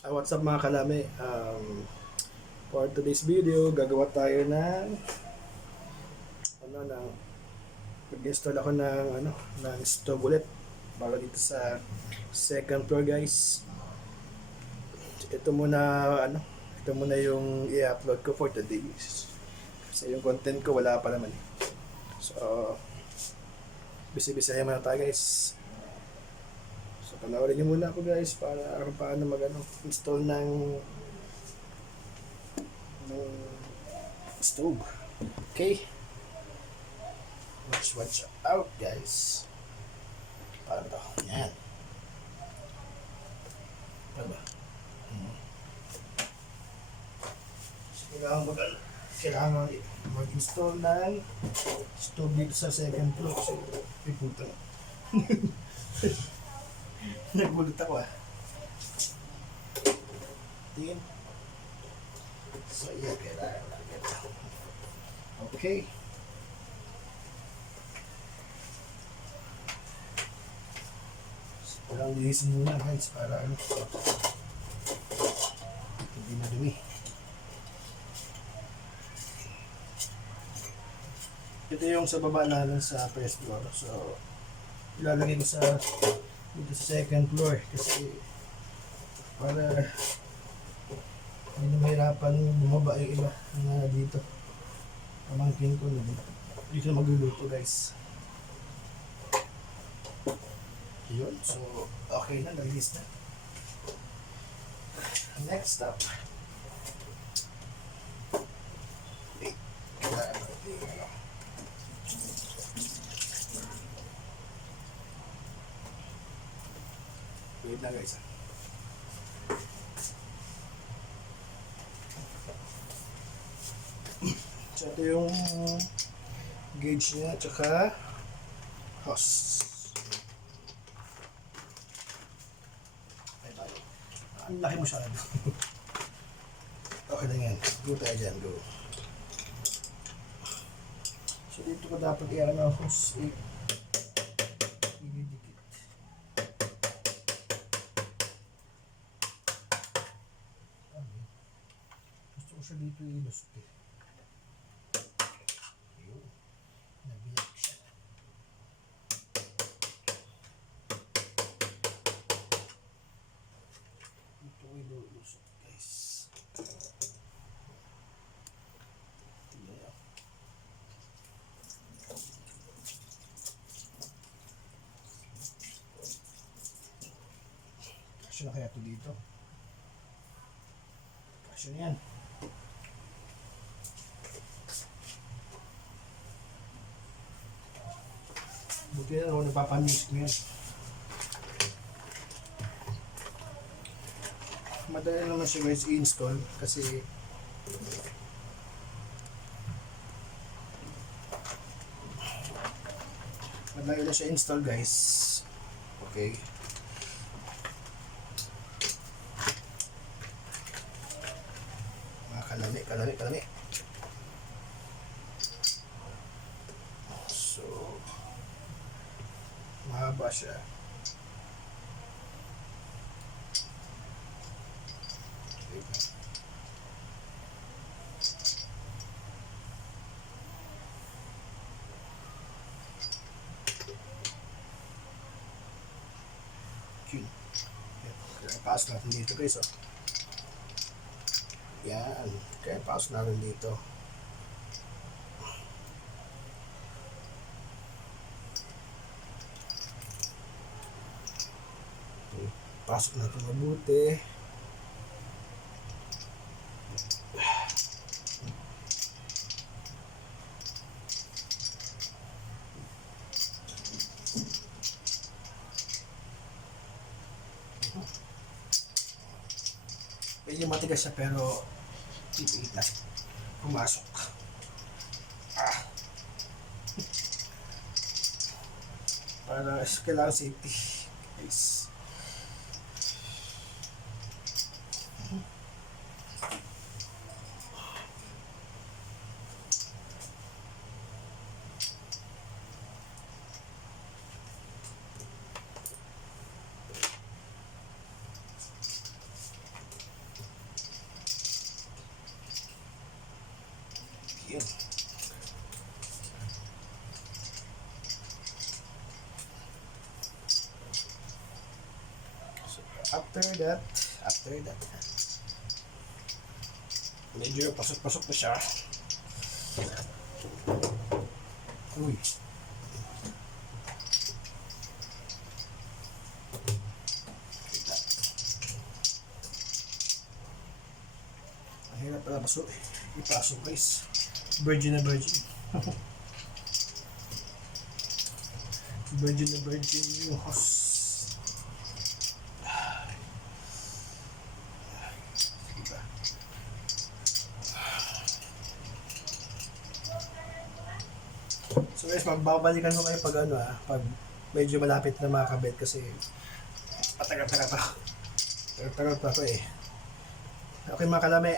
What's up mga kalami? For today's video, gagawa tayo ng ano ng mag-install ako ng ng stove ulit para dito sa second floor, guys. Ito muna ano, ito muna yung i-upload ko for today. Kasi yung content ko wala pa naman. So, busy-busyhin muna tayo, guys. So, panoorin niyo muna ako, guys, para kung paano install ng stove. Okay? Watch out, guys. Paano to? Yan. Ano ba? So, kailangan mag-install ng stove dito sa second floor. So, puta na. Nagbulot ako Tingin. So, yeah, kailangan natin. Okay. Walang linisin muna, guys, para hindi madumi. Ito yung sa baba namin sa first floor. So, ilalagay ko dito sa second floor kasi para hindi na mahirapan bumaba yung iba na dito. Pamangkin ko na dito na magluluto, guys. Yun. So, okay na. Nag-release na. Next up. Wait. Kailangan natin Wait na, guys. So, ito yung gauge niya tsaka hose. Ay tayo. Ang laki masyado. Okay na yan. Go tayo dyan. Go. So, dito ko dapat i-ano ng hose. I-dikit. Gusto ko siya dito i-ilusot eh. Yun. Nabiyak siya. Ito ko ilusot, guys. Tingnan nyo. Kasya na kaya ito dito? Kasya na yan. Buti na ako napapanews ko yan. Madali naman siya, guys, i-install kasi madali na siya install, guys. Okay. Mga kalami. So, mahaba siya. Yun. Kaya pasok natin dito, guys. Oh. Yan. Kaya pasok natin dito. Pasok natin mabuti. Medyo matigas siya pero pipilit na. Pumasok. Para kailangan safety. Guys. Yun. So, after that, medyo pasok-pasok na siya. Uy. Kita. Mahirap pala ipasok guys. Virgin na virgin. Virgin na virgin yung host. So guys, magbabalikan ko kayo pag pag medyo malapit na makakabit kasi patagal-tagal pa. Tagal-tagal pa ako eh. Okay mga kalami.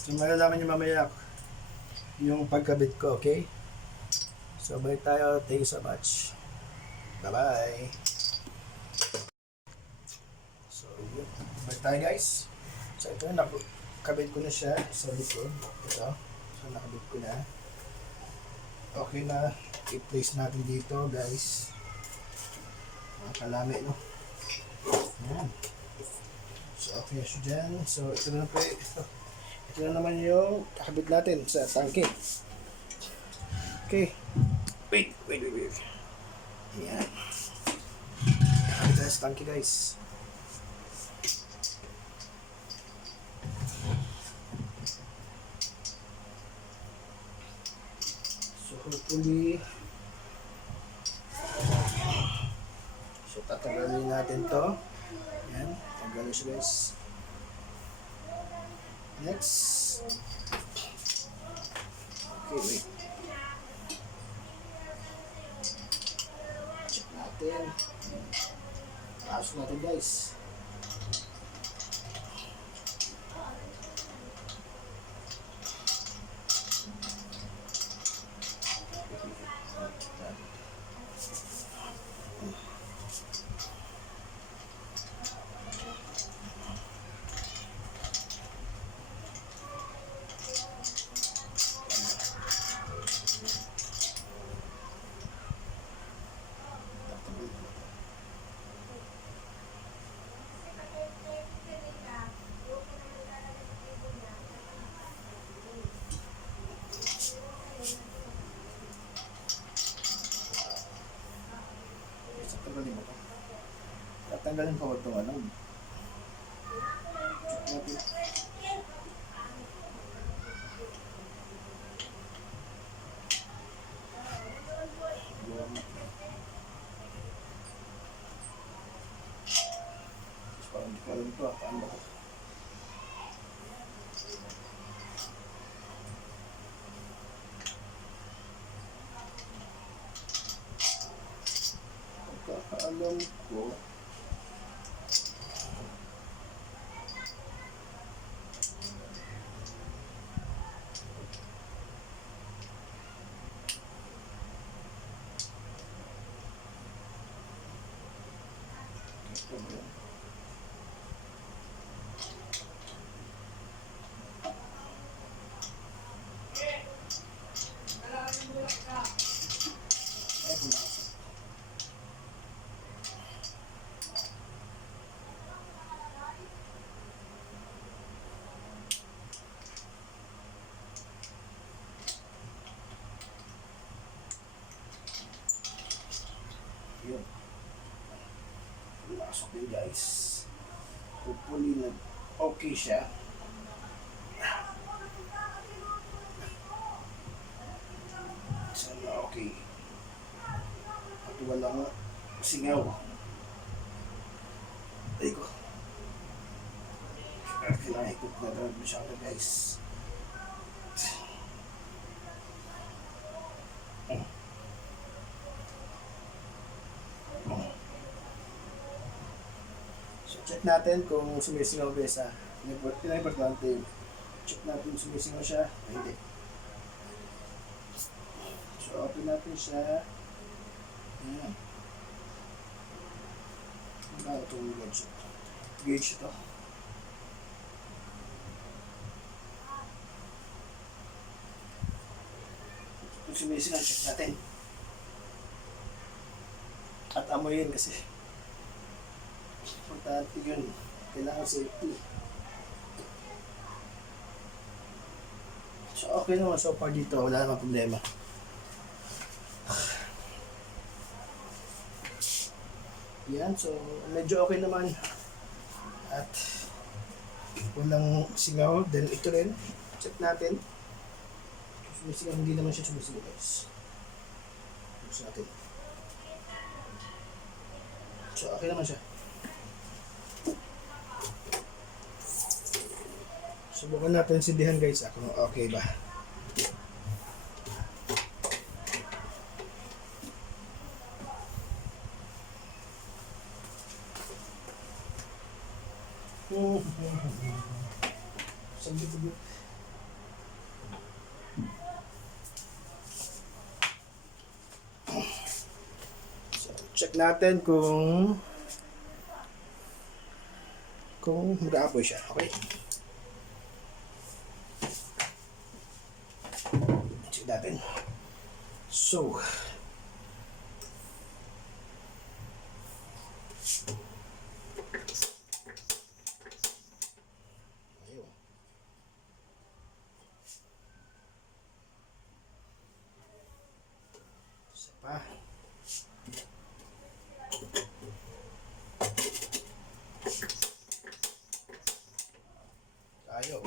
So malalaman nyo mamaya yung pagkabit ko, okay? So balik tayo. Thank you so much. Bye-bye. So yun. Balik tayo guys. So ito, nakabit ko na siya sa likod. Ito. So nakabit ko na. Okay na. I-place natin dito guys. Mga kalami, no? Ayan. So okay siya dyan. So ito na po. Ito na naman yung kakabit natin sa tangke. Okay. Wait. Ayan. Kakabit na sa tangke guys. So hopefully tatanggalin natin to. Ayan. Tanggalin siya guys. Next. Okay, wait. Check natin. Pasok natin guys. Tatanggalin ko ito parang hindi ko alam ito paano ba pagkakaalam ko. Yun. Pumasok din guys. Hopefully na okay siya. Sana okay. At walang singaw. Ay ko. Kailangan ikot na daw masyado guys. Check natin kung sumisingaw guys ha. Importante. Check natin kung sumisingaw siya. Hindi. So open natin siya. Ayan. Itong gauge ito. Kung sumisi na, check natin. At amoyin kasi. Importante yun. Kailangan safety. So okay naman so far dito. Wala namang problema. Yan. So medyo okay naman. At walang singaw. Then ito rin. Check natin. Sumisigaw. Hindi naman siya sumisigaw guys. Buksan natin. So okay naman siya. Subukan natin sindihan guys. Kung okay ba. Saglit. So, check natin kung mag-aapoy siya. Okay? Check natin. So, pa. Tayo.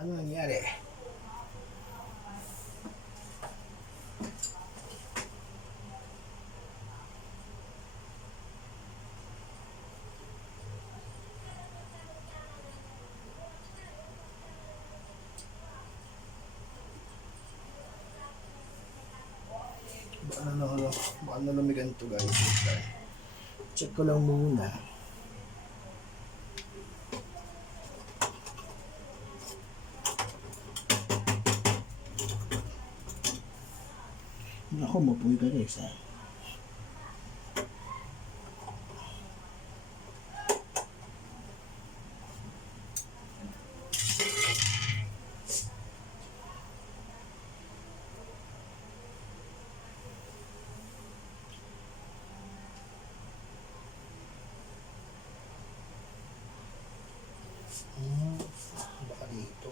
Ano nangyari? Baka na lumigan to guys. Check ko lang muna. Ako, mapuwi ka guys ha. Baka dito.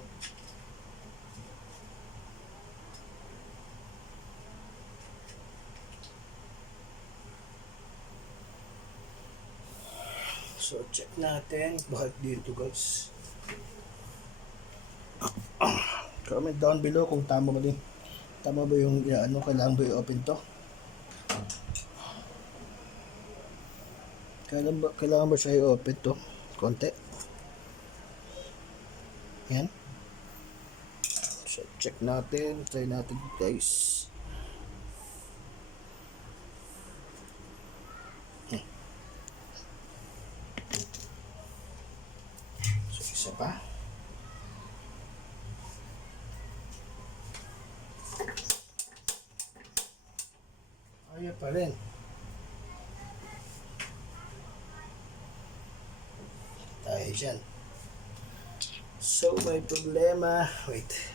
So check natin bakit dito guys. Comment down below kung tama ba din. Tama ba yung kailangan ba i-open to? Kailangan ba siya i-open to? Konti. Yan. So check natin. Try natin guys. So isa pa. Ayaw pa rin. Tayo dyan. So may problema. Wait.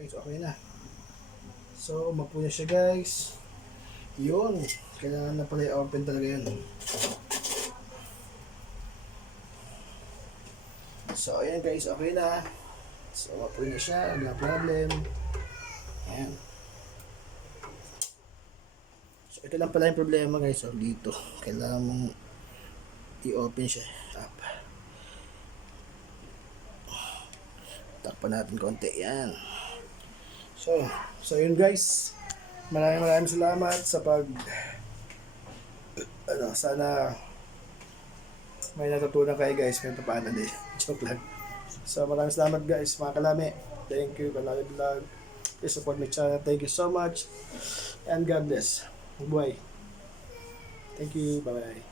Guys, okay na. So, mapuno siya guys. Yun. Kailangan na pala i-open talaga yun. So, ayan guys, okay na. So, mapuno siya. Wala problem. Ayan. So, ito lang pala yung problema guys. So, dito. Kailangan mong i-open siya. Up. Takpan natin konti. Yan. So yun guys. Maraming salamat sa sana may natutunan kayo guys. May paano din. Joke lang. So maraming salamat guys, mga kalami. Thank you, Kalami Vlog. Please support my channel. Thank you so much. And God bless. Bye. Thank you. Bye-bye.